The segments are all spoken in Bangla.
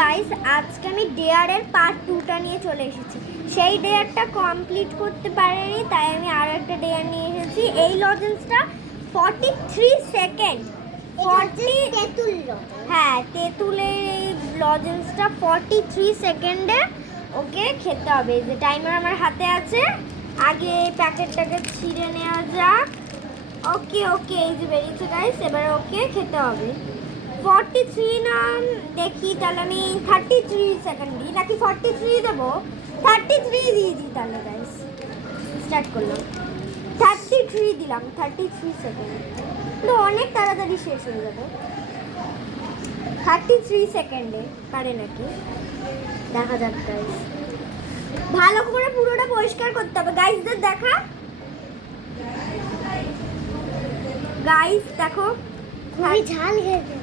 গাইস আজকে আমি ডেয়ারের পার্ট 2টা নিয়ে চলে এসেছি। সেই ডেয়ারটা কমপ্লিট করতে পারিনি, তাই আমি আরো একটা ডেয়ার নিয়ে এসেছি। এই লজেন্সটা 43 সেকেন্ড 40 তেঁতুল, হ্যাঁ তেঁতুলের এই লজেন্সটা 43 সেকেন্ডে ওকে খেতে হবে। যে টাইমার আমার হাতে আছে, আগে প্যাকেটটাকে ছিঁড়ে নেওয়া যাক। ওকে ওকে, এই যে বেরিয়েছে গাইস, এবার ওকে খেতে হবে। 43 নাম দেখি, তাহলে আমি 33 সেকেন্ড দিই নাকি 43 দেবো? 33 দিয়ে দিই তাহলে গাইস। স্টার্ট করলাম, 33 দিলাম, 33 সেকেন্ড। তো অনেক তাড়াতাড়ি শেষ হয়ে যাবে। 33 সেকেন্ডে পারে নাকি দেখা যাক গাইস। ভালো করে পুরোটা পরিষ্কার করতে হবে গাইসদের দেখা। গাইস দেখো খুবই ঝাল খেতে,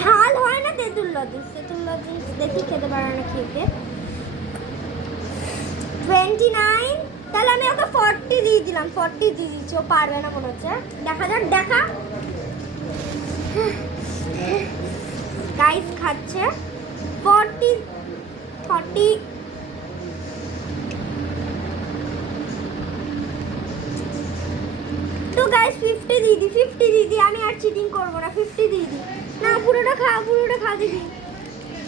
ঝাল হয় না তেঁতুল লজেন্স। তেঁতুল লজেন্স দেখি খেতে পারে না খেতে। 29, তাহলে আমি ওকে 40 দিয়ে দিলাম। 40 দিয়ে দিচ্ছি, ও পারবে না মনে হচ্ছে। দেখা যাক, দেখা গাইস খাচ্ছে। 40 তো গাইস 50 দিয়ে দিই, 50 দিয়ে দিই। আমি আর চিটিং করবো না, 50 দিয়ে দিই। না পুরোটা খা দিদি।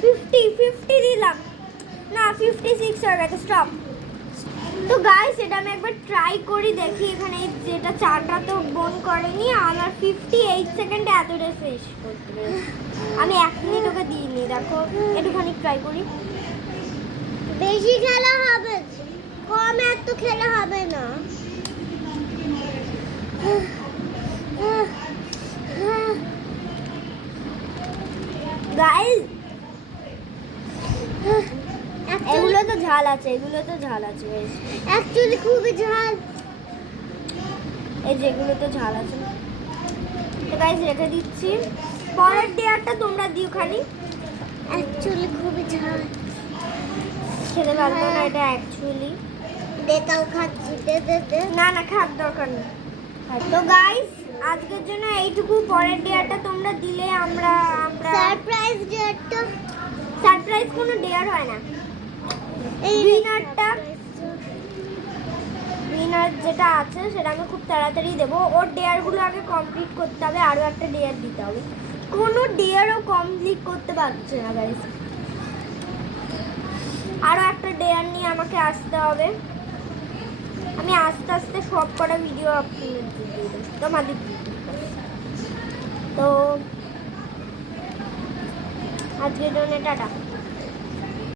50 দিলাম না, 56 হয়ে গেছে। স্টপ। তো গাইস এটা আমি একবার ট্রাই করি, দেখি এখানে যেটা চারটা তো বোন করেনি। আমার 58 সেকেন্ডে এতটা শেষ করতে পেরেছি। আমি 1 মিনিট ওকে দিইনি। দেখো একটুখানি ট্রাই করি। বেশি খেলা হবে, কম এত খেলা হবে না। গাইস এগুলো তো ঝাল আছে, এগুলো তো ঝাল আছে গাইস। অ্যাকচুয়ালি খুবই ঝাল। এই যেগুলো তো ঝাল আছে। তো গাইস রেখে দিচ্ছি। পরের ডেয়ারটা তোমরা দিও খালি। অ্যাকচুয়ালি খুবই ঝাল খেতে পারবো না এটা অ্যাকচুয়ালি। দেতাও খাচ্ছি, দে না না, খাওয়ার দরকার নেই। তো গাইস আজকের জন্য এইটুকু। পরের ডেয়ারটা তোমরা দিলে আমরা সারপ্রাইজ ডেটটা। সারপ্রাইজ কোনো ডেয়ার হয় না। এই উইনার যেটা আছে সেটা আমি খুব তাড়াতাড়ি দেবো। ওর ডেয়ারগুলো আগে কমপ্লিট করতে হবে, আরও একটা ডেয়ার দিতে হবে। কোনো ডেয়ারও কমপ্লিট করতে পারছে না গাইস। আরও একটা ডেয়ার নিয়ে আমাকে আসতে হবে। আমি আস্তে আস্তে সব কটা ভিডিও আপলোড দিয়ে দেবো তোমাদের। তো আজকের জন্য টাটা।